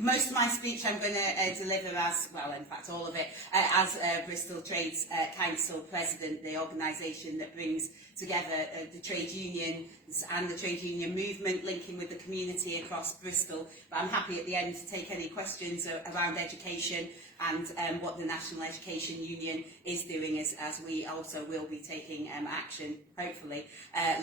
most of my speech I'm going to deliver as, well, in fact, all of it, as Bristol Trades Council President, the organisation that brings together the trade unions and the trade union movement, linking with the community across Bristol. But I'm happy at the end to take any questions around education and what the National Education Union is doing, as we also will be taking action, hopefully,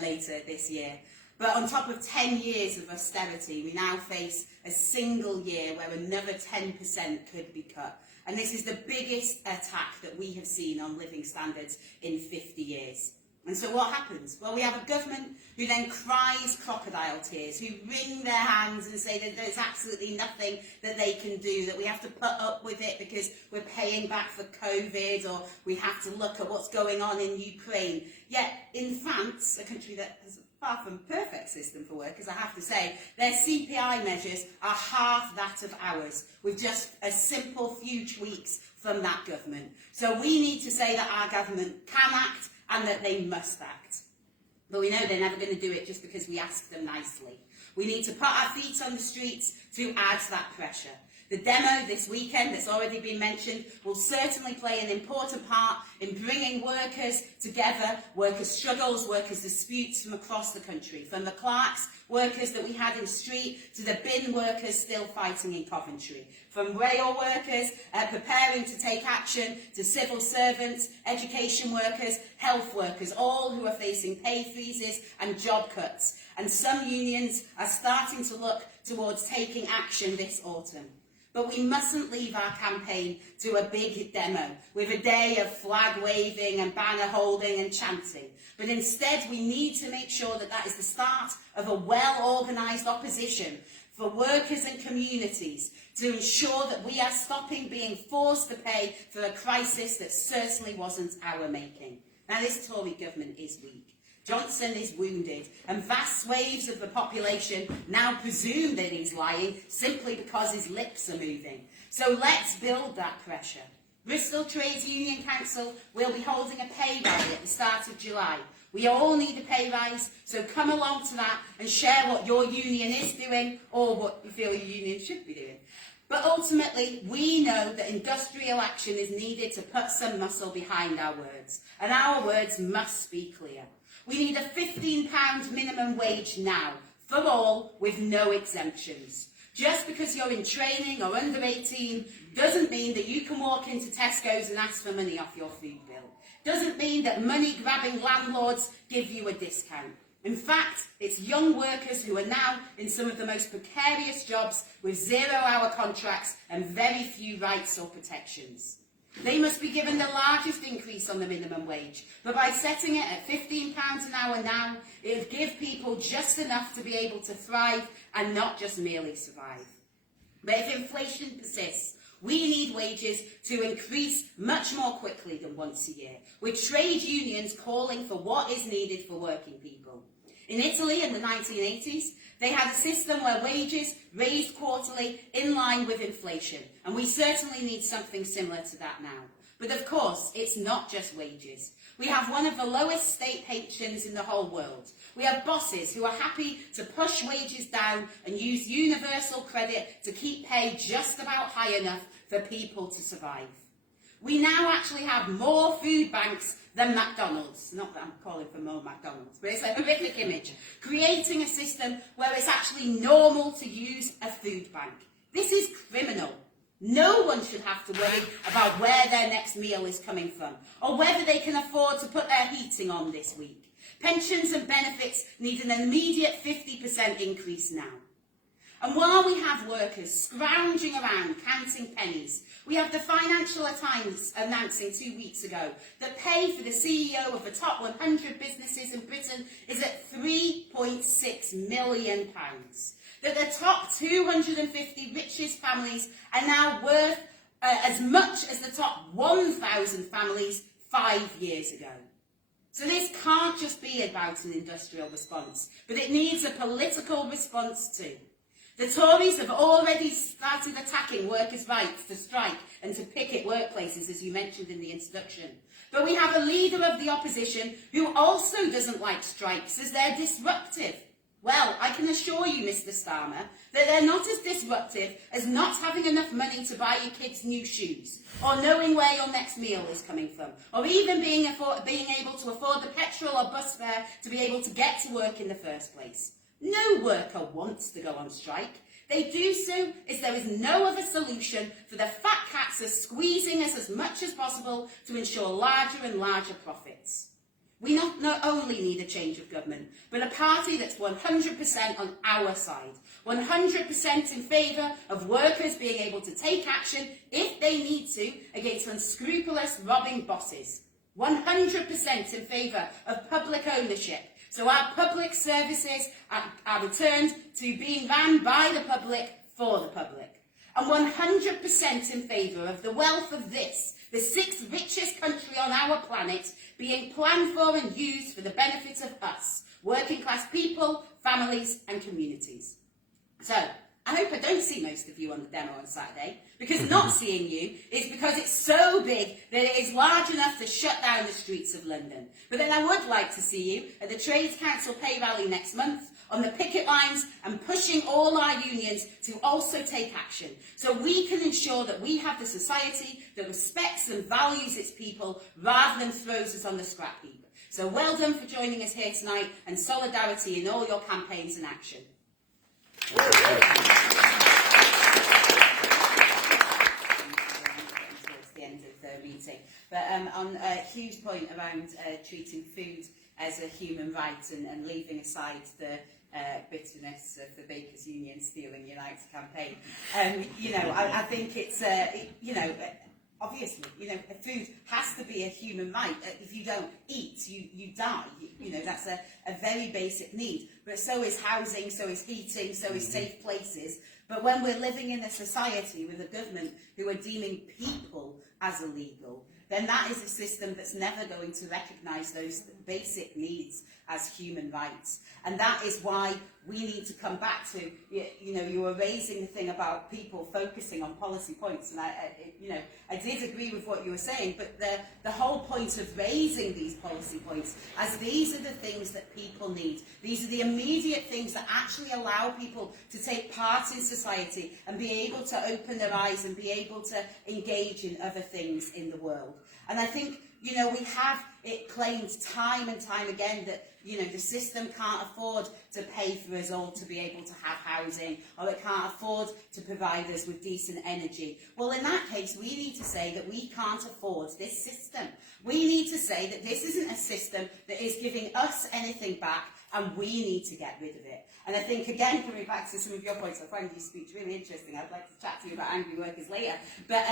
later this year. But on top of 10 years of austerity, we now face a single year where another 10% could be cut. And this is the biggest attack that we have seen on living standards in 50 years. And so what happens? Well, we have a government who then cries crocodile tears, who wring their hands and say that there's absolutely nothing that they can do, that we have to put up with it because we're paying back for COVID, or we have to look at what's going on in Ukraine. Yet in France, a country that has a far from perfect system for workers, I have to say, their CPI measures are half that of ours, with just a simple few tweaks from that government. So we need to say that our government can act and that they must act. But we know they're never going to do it just because we ask them nicely. We need to put our feet on the streets to add to that pressure. The demo this weekend, that's already been mentioned, will certainly play an important part in bringing workers together, workers' struggles, workers' disputes from across the country, from the clerks, workers that we had in street, to the bin workers still fighting in Coventry, from rail workers preparing to take action, to civil servants, education workers, health workers, all who are facing pay freezes and job cuts. And some unions are starting to look towards taking action this autumn. But we mustn't leave our campaign to a big demo with a day of flag waving and banner holding and chanting. But instead, we need to make sure that that is the start of a well-organised opposition for workers and communities to ensure that we are stopping being forced to pay for a crisis that certainly wasn't our making. Now, this Tory government is weak. Johnson is wounded, and vast swathes of the population now presume that he's lying simply because his lips are moving. So let's build that pressure. Bristol Trades Union Council will be holding a pay rally at the start of July. We all need a pay rise, so come along to that and share what your union is doing or what you feel your union should be doing. But ultimately, we know that industrial action is needed to put some muscle behind our words, and our words must be clear. We need a £15 minimum wage now, for all, with no exemptions. Just because you're in training or under 18 doesn't mean that you can walk into Tesco's and ask for money off your food bill. Doesn't mean that money-grabbing landlords give you a discount. In fact, it's young workers who are now in some of the most precarious jobs with 0-hour contracts and very few rights or protections. They must be given the largest increase on the minimum wage, but by setting it at £15 an hour now, it will give people just enough to be able to thrive and not just merely survive. But if inflation persists, we need wages to increase much more quickly than once a year, with trade unions calling for what is needed for working people. In Italy in the 1980s, they had a system where wages raised quarterly in line with inflation, and we certainly need something similar to that now. But of course, it's not just wages. We have one of the lowest state pensions in the whole world. We have bosses who are happy to push wages down and use universal credit to keep pay just about high enough for people to survive. We now actually have more food banks than McDonald's. Not that I'm calling for more McDonald's, but it's a horrific image. Creating a system where it's actually normal to use a food bank. This is criminal. No one should have to worry about where their next meal is coming from, or whether they can afford to put their heating on this week. Pensions and benefits need an immediate 50% increase now. And while we have workers scrounging around counting pennies, we have the Financial Times announcing 2 weeks ago that pay for the CEO of the top 100 businesses in Britain is at £3.6 million. That the top 250 richest families are now worth as much as the top 1,000 families 5 years ago. So this can't just be about an industrial response, but it needs a political response too. The Tories have already started attacking workers' rights to strike and to picket workplaces, as you mentioned in the introduction. But we have a leader of the opposition who also doesn't like strikes as they're disruptive. Well, I can assure you, Mr. Starmer, that they're not as disruptive as not having enough money to buy your kids new shoes, or knowing where your next meal is coming from, or even being able to afford the petrol or bus fare to be able to get to work in the first place. No worker wants to go on strike. They do so as there is no other solution, for the fat cats are squeezing us as much as possible to ensure larger and larger profits. We not only need a change of government, but a party that's 100% on our side, 100% in favour of workers being able to take action, if they need to, against unscrupulous robbing bosses, 100% in favour of public ownership, so our public services are returned to being run by the public for the public, and 100% in favour of the wealth of this, the sixth richest country on our planet, being planned for and used for the benefit of us, working class people, families and communities. So, I hope I don't see most of you on the demo on Saturday, because not seeing you is because it's so big that it is large enough to shut down the streets of London. But then I would like to see you at the Trades Council pay rally next month, on the picket lines and pushing all our unions to also take action, so we can ensure that we have the society that respects and values its people rather than throws us on the scrap heap. So well done for joining us here tonight, and solidarity in all your campaigns and action. Towards the end of the meeting. But on Hugh's point around treating food as a human right and leaving aside the bitterness of the Bakers Union stealing Unite's campaign, I think it's, obviously, food has to be a human right. If you don't eat, you die. That's a very basic need. But so is housing, so is heating, so is safe places. But when we're living in a society with a government who are deeming people as illegal, then that is a system that's never going to recognise those basic needs as human rights. And that is why we need to come back to, you were raising the thing about people focusing on policy points, and I did agree with what you were saying, but the whole point of raising these policy points, as these are the things that people need, these are the immediate things that actually allow people to take part in society and be able to open their eyes and be able to engage in other things in the world. And I think, we have it claimed time and time again that, the system can't afford to pay for us all to be able to have housing, or it can't afford to provide us with decent energy. Well, in that case, we need to say that we can't afford this system. We need to say that this isn't a system that is giving us anything back, and we need to get rid of it. And I think, again, coming back to some of your points, I find your speech really interesting. I'd like to chat to you about angry workers later. But,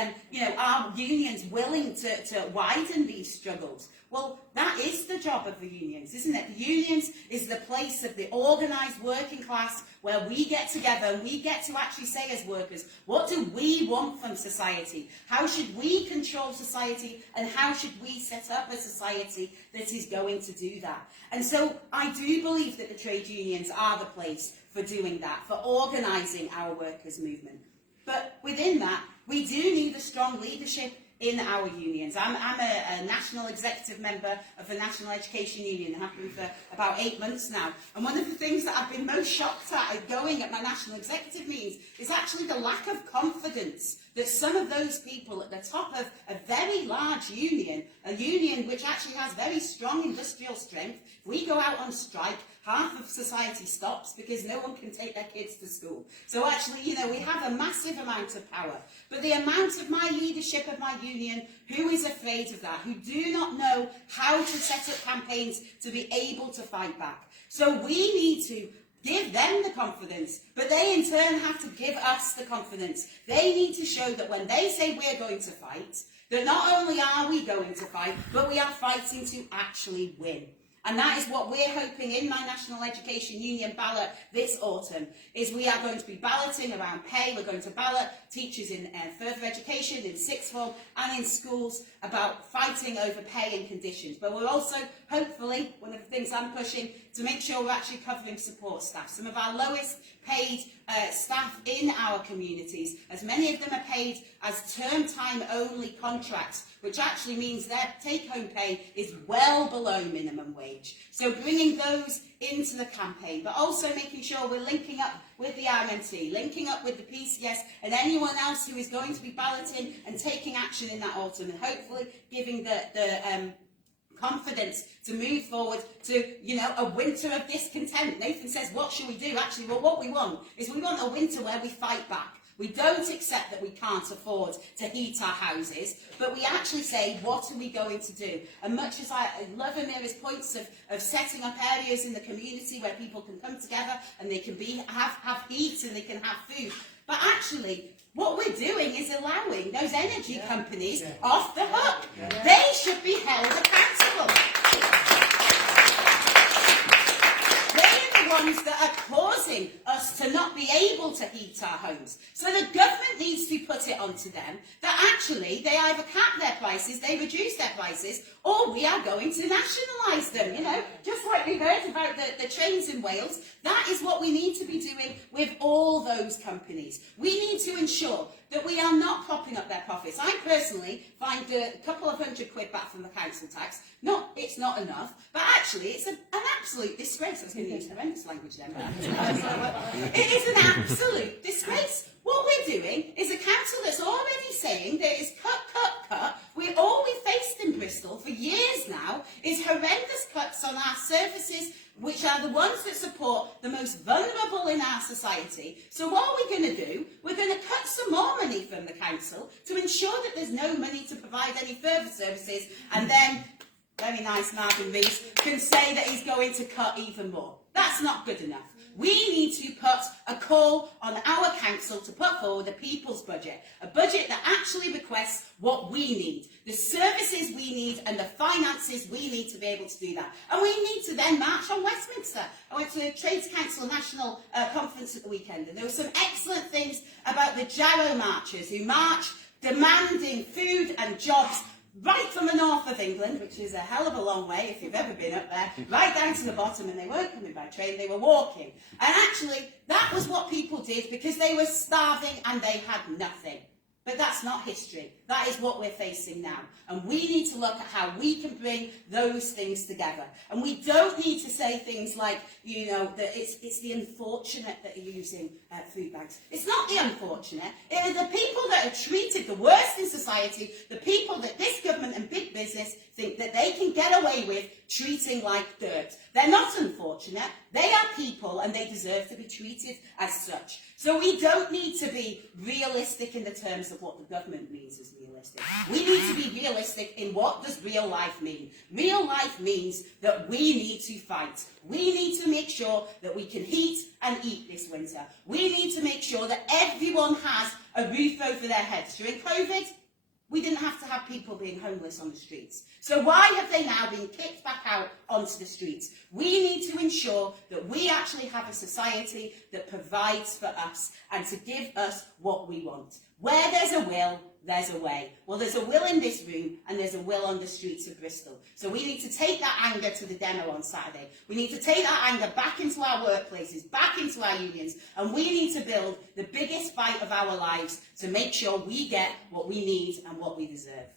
are unions willing to widen these struggles? Well, that is the job of the unions, isn't it? The unions is the place of the organised working class where we get together and we get to actually say as workers, what do we want from society? How should we control society, and how should we set up a society that is going to do that? And so I do believe that the trade unions are the place for doing that, for organising our workers' movement. But within that, we do need a strong leadership in our unions. I'm a national executive member of the National Education Union. I have been for about 8 months now. And one of the things that I've been most shocked at going at my national executive meetings is actually the lack of confidence that some of those people at the top of a very large union, a union which actually has very strong industrial strength, if we go out on strike, half of society stops because no one can take their kids to school. So actually, we have a massive amount of power. But the amount of my leadership of my union who is afraid of that, who do not know how to set up campaigns to be able to fight back. So we need to give them the confidence, but they in turn have to give us the confidence. They need to show that when they say we're going to fight, that not only are we going to fight, but we are fighting to actually win. And that is what we're hoping in my National Education Union ballot this autumn, is we are going to be balloting around pay. We're going to ballot teachers in further education, in sixth form and in schools about fighting over pay and conditions. But we're also, hopefully, one of the things I'm pushing, to make sure we're actually covering support staff. Some of our lowest paid staff in our communities, as many of them are paid as term time only contracts, which actually means their take-home pay is well below minimum wage. So bringing those into the campaign, but also making sure we're linking up with the RMT, linking up with the PCS and anyone else who is going to be balloting and taking action in that autumn, and hopefully giving the confidence to move forward to, you know, a winter of discontent. Nathan says, what should we do? Actually, well, what we want is we want a winter where we fight back. We don't accept that we can't afford to heat our houses, but we actually say, what are we going to do? And much as I love Amira's points of setting up areas in the community where people can come together and they can have heat and they can have food, but actually, what we're doing is allowing those energy companies off the hook. They should be held accountable. They're the ones that are causing us to not be able to heat our homes. So the government needs to put it onto them that actually they either cap their prices, they reduce their prices, or we are going to nationalise them, you know, just like we heard about the trains in Wales. That is what we need to be doing with all those companies. We need to ensure that we are not propping up their profits. I personally find a couple of £100 back from the council tax. It's not enough, but actually it's an absolute disgrace. I was going to use horrendous language then, but it is an absolute disgrace. What we're doing is a council that's already saying that it's cut. All we faced in Bristol for years now is horrendous cuts on our services, which are the ones that support the most vulnerable in our society. So what are we going to do? We're going to cut some more money from the council to ensure that there's no money to provide any further services, and then, very nice Marvin Rees, can say that he's going to cut even more. That's not good enough. We need to put a call on our council to put forward a people's budget, a budget that actually requests what we need, the services we need and the finances we need to be able to do that. And we need to then march on Westminster. I went to the Trades Council National Conference at the weekend, and there were some excellent things about the Jarrow marchers who march demanding food and jobs right from the north of England, which is a hell of a long way if you've ever been up there, right down to the bottom, and they weren't coming by train, they were walking. And actually, that was what people did because they were starving and they had nothing. But that's not history. That is what we're facing now. And we need to look at how we can bring those things together. And we don't need to say things like, you know, that it's the unfortunate that are using food banks. It's not the unfortunate. It are the people that are treated the worst in society, the people that this government and big business think that they can get away with treating like dirt. They're not unfortunate. They are people and they deserve to be treated as such. So we don't need to be realistic in the terms of what the government means as realistic. We need to be realistic in what does real life mean. Real life means that we need to fight. We need to make sure that we can heat and eat this winter. We need to make sure that everyone has a roof over their heads. During COVID, we didn't have to have people being homeless on the streets. So why have they now been kicked back out onto the streets? We need to ensure that we actually have a society that provides for us and to give us what we want. Where there's a will, there's a way. Well, there's a will in this room and there's a will on the streets of Bristol. So we need to take that anger to the demo on Saturday. We need to take that anger back into our workplaces, back into our unions, and we need to build the biggest fight of our lives to make sure we get what we need and what we deserve.